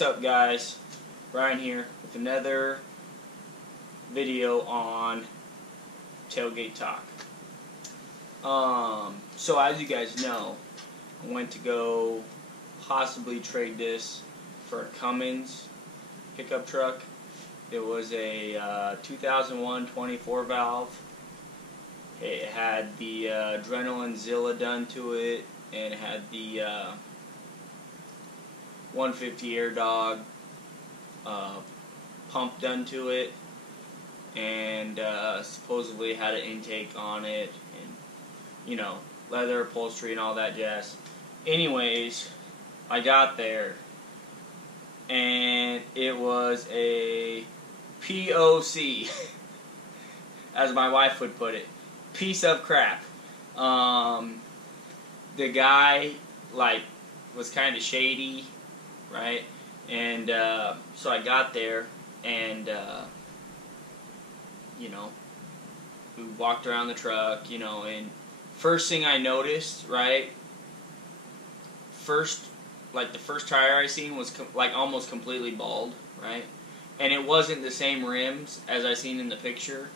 What's up, guys? Ryan here with another video on Tailgate Talk. So as you guys know, I went to go possibly trade this for a Cummings pickup truck. It was a 2001 24 valve. It had the Adrenaline Zilla done to it, and it had the 150 Air Dog pump done to it, and supposedly had an intake on it, and you know, leather upholstery and all that jazz. Anyways, I got there, and it was a POC, as my wife would put it, piece of crap. The guy was kind of shady, right? And so I got there, and you know, we walked around the truck, you know, and first thing I noticed, right? The first tire I seen was almost completely bald, right? And it wasn't the same rims as I seen in the picture.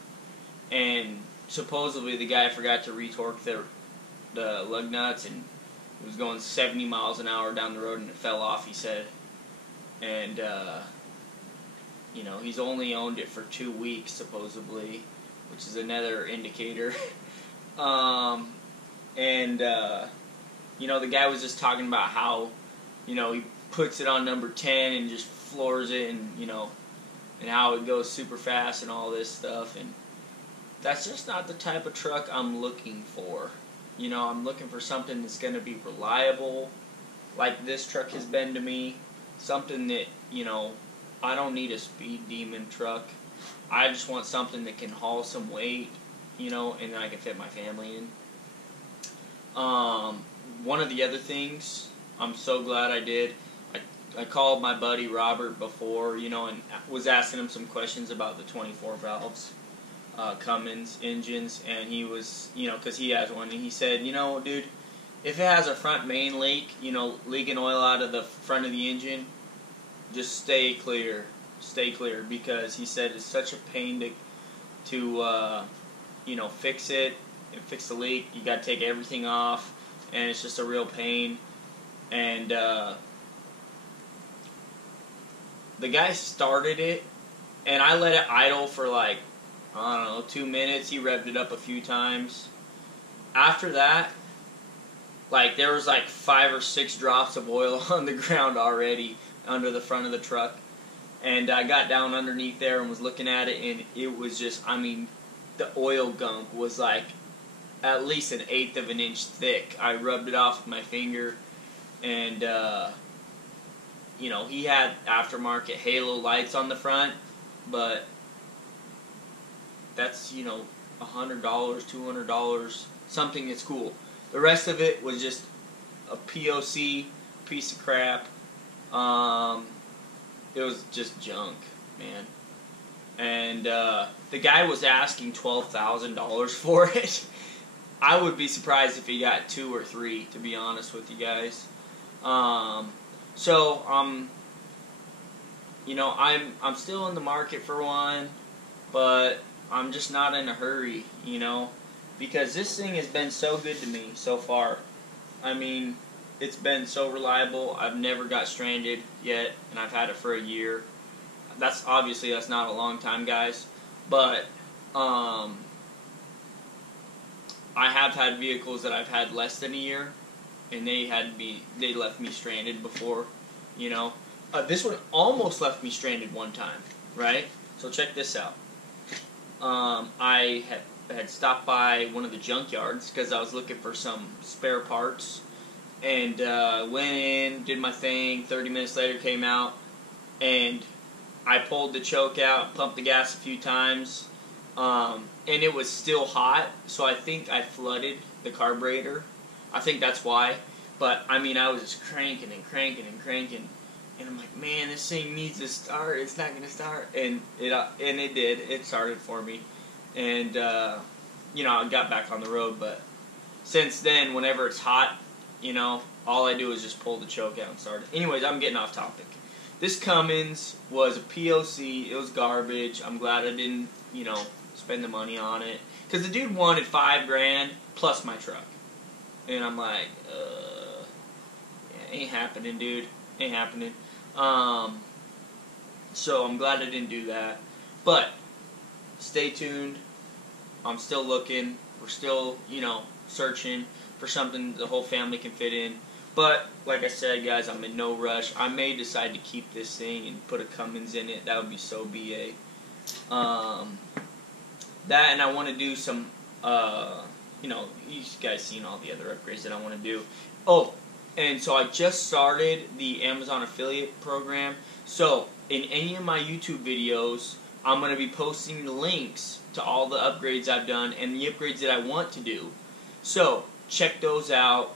And supposedly the guy forgot to retorque the lug nuts, and it was going 70 miles an hour down the road, and it fell off, he said. And you know, he's only owned it for 2 weeks supposedly, which is another indicator. You know, the guy was just talking about how, you know, he puts it on number 10 and just floors it, and you know, and how it goes super fast and all this stuff. And that's just not the type of truck I'm looking for. You know, I'm looking for something that's going to be reliable, like this truck has been to me. Something that, you know, I don't need a speed demon truck. I just want something that can haul some weight, you know, and that I can fit my family in. One of the other things I'm so glad I did, I called my buddy Robert before, you know, and was asking him some questions about the 24 valves, Cummings engines, and he was, you know, because he has one, and he said, you know, dude, if it has a front main leak, you know, leaking oil out of the front of the engine, just stay clear, because he said it's such a pain to you know, fix it and fix the leak. You got to take everything off, and it's just a real pain. And the guy started it, and I let it idle for I don't know, 2 minutes. He revved it up a few times. After that, there was 5 or 6 drops of oil on the ground already under the front of the truck. And I got down underneath there and was looking at it, and it was just, I mean, the oil gunk was at least 1/8 of an inch thick. I rubbed it off with my finger, and you know, he had aftermarket halo lights on the front, but that's, you know, $100, $200, something that's cool. The rest of it was just a POC piece of crap. It was just junk, man. And the guy was asking $12,000 for it. I would be surprised if he got 2 or 3, to be honest with you guys. You know, I'm still in the market for one, but I'm just not in a hurry, you know, because this thing has been so good to me so far. I mean, it's been so reliable. I've never got stranded yet, and I've had it for a year. That's not a long time, guys, but I have had vehicles that I've had less than a year, and they left me stranded before, you know. This one almost left me stranded one time, right? So check this out. I had stopped by one of the junkyards because I was looking for some spare parts, and went in, did my thing. 30 minutes later, came out, and I pulled the choke out, pumped the gas a few times, and it was still hot, so I think I flooded the carburetor. I think that's why. But I mean, I was just cranking and cranking and cranking, and I'm like, man, this thing needs to start. It's not going to start, and it did. It started for me, and you know, I got back on the road. But since then, whenever it's hot, you know, all I do is just pull the choke out and start it. Anyways, I'm getting off topic. this Cummings was a POC. It was garbage. I'm glad I didn't, spend the money on it. Because the dude wanted $5,000 plus my truck. And I'm like, yeah, ain't happening, dude. Ain't happening. So I'm glad I didn't do that. But stay tuned. I'm still looking. We're still, searching for something the whole family can fit in. But, like I said, guys, I'm in no rush. I may decide to keep this thing and put a Cummings in it. That would be so BA. That, and I want to do some, you guys seen all the other upgrades that I want to do. Oh, and so I just started the Amazon affiliate program. So, in any of my YouTube videos, I'm going to be posting the links to all the upgrades I've done and the upgrades that I want to do. So, check those out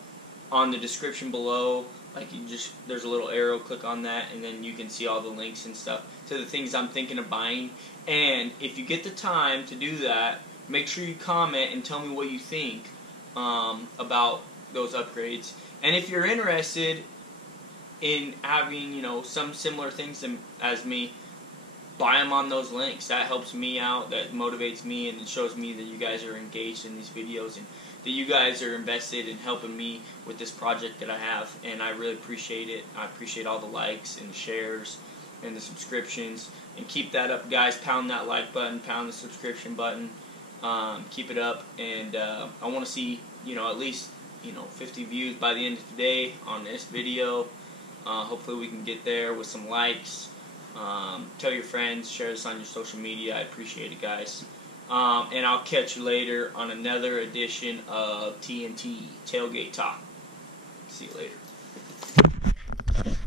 on the description below. Like, there's a little arrow, click on that, and then you can see all the links and stuff to the things I'm thinking of buying. And if you get the time to do that, make sure you comment and tell me what you think about those upgrades. And if you're interested in having, some similar things as me, buy them on those links. That helps me out, that motivates me, and it shows me that you guys are engaged in these videos and that you guys are invested in helping me with this project that I have, and I really appreciate it. I appreciate all the likes and the shares and the subscriptions, and keep that up, guys. Pound that like button, pound the subscription button, keep it up, and I want to see, at least, 50 views by the end of today on this video. Hopefully we can get there with some likes. Tell your friends, share this on your social media. I appreciate it, guys. And I'll catch you later on another edition of TNT Tailgate Talk. See you later.